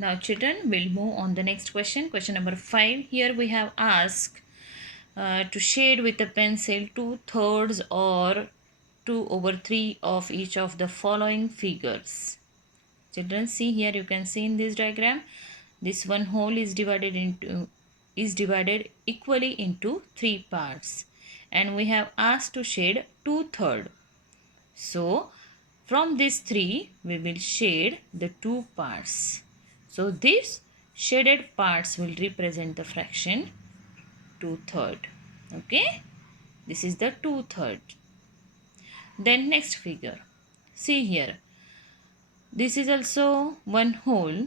Now children, we'll move on the next question. Question number 5. Here we have asked to shade with a pencil 2/3 or 2/3 of each of the following figures. Children, see here, you can see in this diagram, this one whole is divided equally into 3 parts, and we have asked to shade 2/3. So from these 3 we will shade the 2 parts. So these shaded parts will represent the fraction 2/3. Okay, this is the 2/3. Then next figure, see here, this is also one whole,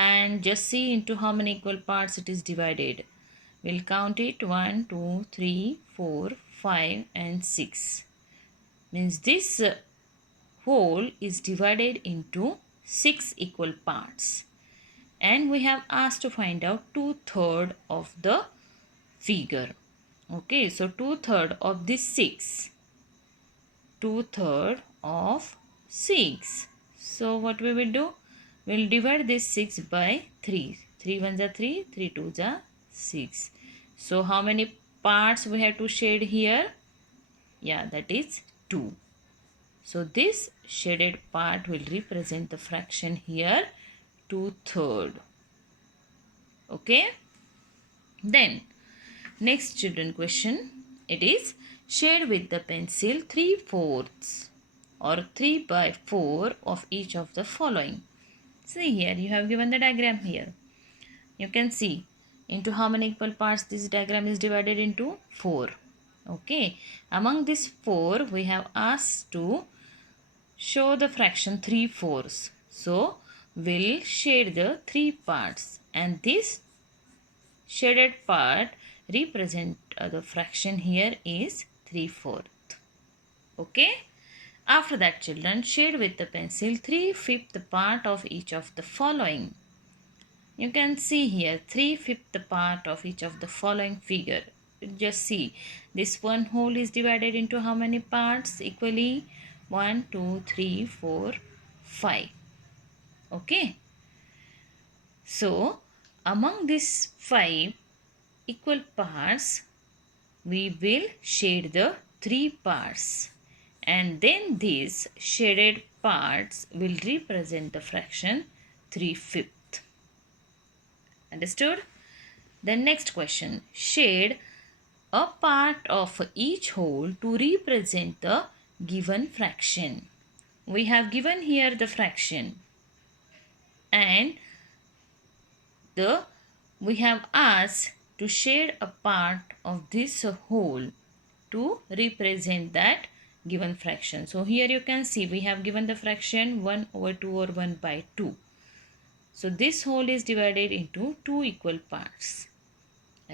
and just see into how many equal parts it is divided. We'll count it: 1, 2, 3, 4, 5 and 6. Means this whole is divided into 6 equal parts, and we have asked to find out 2/3 of the figure. Okay, so 2/3 of this 6, 2/3 of 6. So what we will do, we'll divide this 6 by 3. 3 ones are 3, 3 twos are 6. So how many parts we have to shade here? Yeah, that is 2. So this shaded part will represent the fraction here 2/3. Okay. Then next children question, it is shade with the pencil 3/4 or 3/4 of each of the following. See here, you have given the diagram here. You can see into how many equal parts this diagram is divided into 4. Okay, among these 4 we have asked to show the fraction 3/4. So we'll shade the 3 parts, and this shaded part represent the fraction here is 3/4. Okay, after that children, shade with the pencil 3/5 part of each of the following. You can see here 3/5 part of each of the following figure. Just see, this one whole is divided into how many parts equally? 1, 2, 3, 4, 5. Okay, so among these 5 equal parts we will shade the 3 parts, and then these shaded parts will represent the fraction 3/5. Understood? The next question, shade a part of each whole to represent the given fraction. We have given here the fraction, and we have asked to shade a part of this whole to represent that given fraction. So here you can see we have given the fraction 1/2 or 1/2. So this whole is divided into 2 equal parts,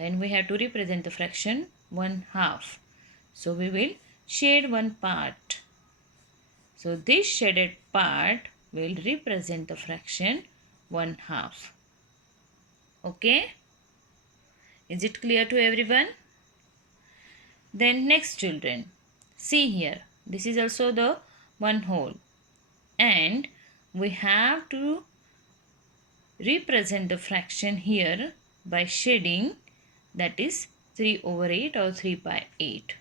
and we have to represent the fraction 1/2. So we will shade one part. So this shaded part will represent the fraction 1/2. Okay, is it clear to everyone? Then next children, see here, this is also the one whole, and we have to represent the fraction here by shading, that is 3/8 or 3/8.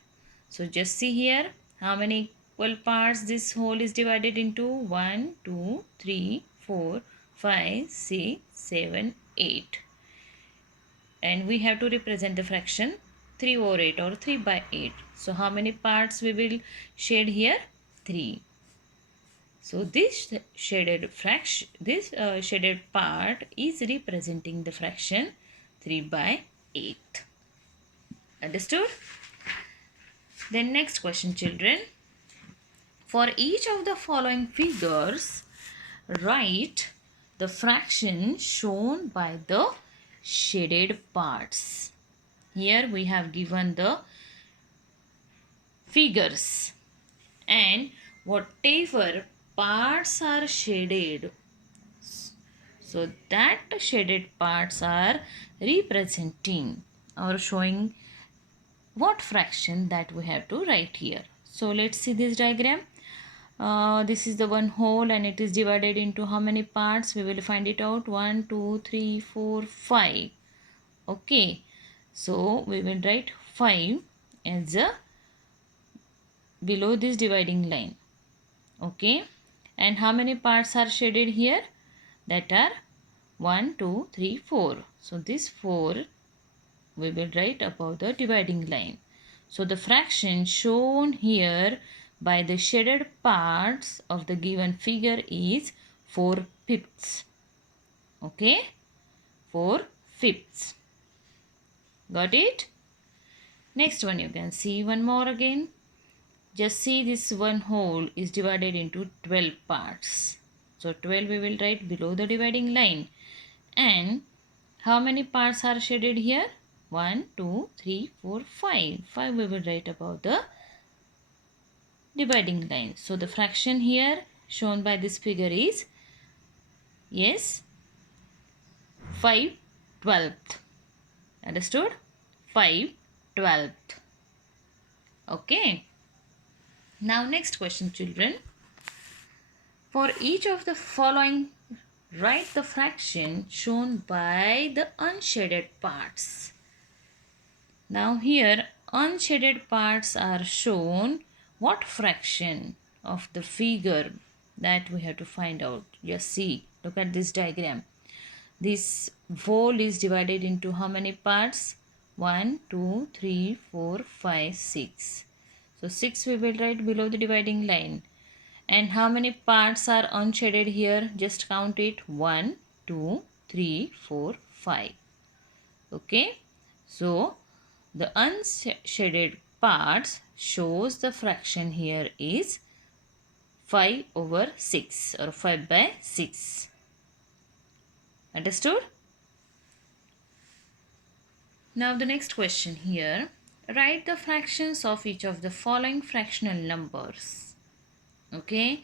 So just see here how many equal parts this whole is divided into: 1, 2, 3, 4, 5, 6, 7, 8. And we have to represent the fraction 3/8 or 3/8. So how many parts we will shade here? 3. So this shaded part is representing the fraction 3/8. Understood? Then next question children, for each of the following figures write the fraction shown by the shaded parts. Here we have given the figures, and whatever parts are shaded, so that shaded parts are representing or showing what fraction that we have to write here. So let's see this diagram. this is the one whole and it is divided into how many parts? We will find it out. 1, 2, 3, 4, 5. Okay, so we will write 5 as a below this dividing line. Okay, and how many parts are shaded here? That are 1, 2, 3, 4. So this 4 we will write above the dividing line. So the fraction shown here by the shaded parts of the given figure is 4/5. Okay, 4/5. Got it? Next one you can see one more again. Just see this one whole is divided into 12 parts. So 12 we will write below the dividing line. And how many parts are shaded here? 1, 2, 3, 4, 5. 5 we will write above the dividing line. So the fraction here shown by this figure is, yes, 5/12. Understood? 5/12. Okay. Now next question, children. For each of the following, write the fraction shown by the unshaded parts. Now here unshaded parts are shown. What fraction of the figure that we have to find out? Just see, look at this diagram. This whole is divided into how many parts? 1, 2, 3, 4, 5, 6. So 6 we will write below the dividing line. And how many parts are unshaded here? Just count it. 1, 2, 3, 4, 5. Okay. So the unshaded parts shows the fraction here is 5/6 or 5/6. Understood? Now the next question here. Write the fractions of each of the following fractional numbers. Okay.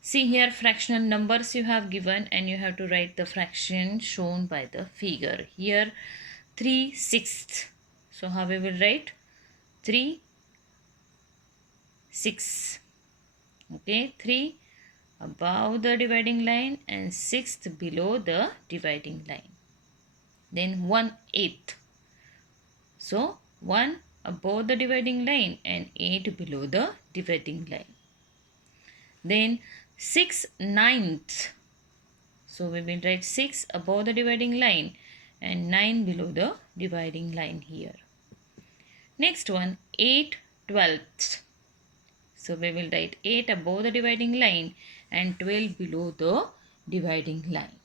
See here fractional numbers you have given and you have to write the fraction shown by the figure. Here 3/6. So how we will write? 3/6. Okay, 3 above the dividing line and 6th below the dividing line. Then 1/8. So 1 above the dividing line and 8 below the dividing line. Then 6/9. So we will write 6 above the dividing line and 9 below the dividing line here. Next one 8/12. So we will write 8 above the dividing line and 12 below the dividing line.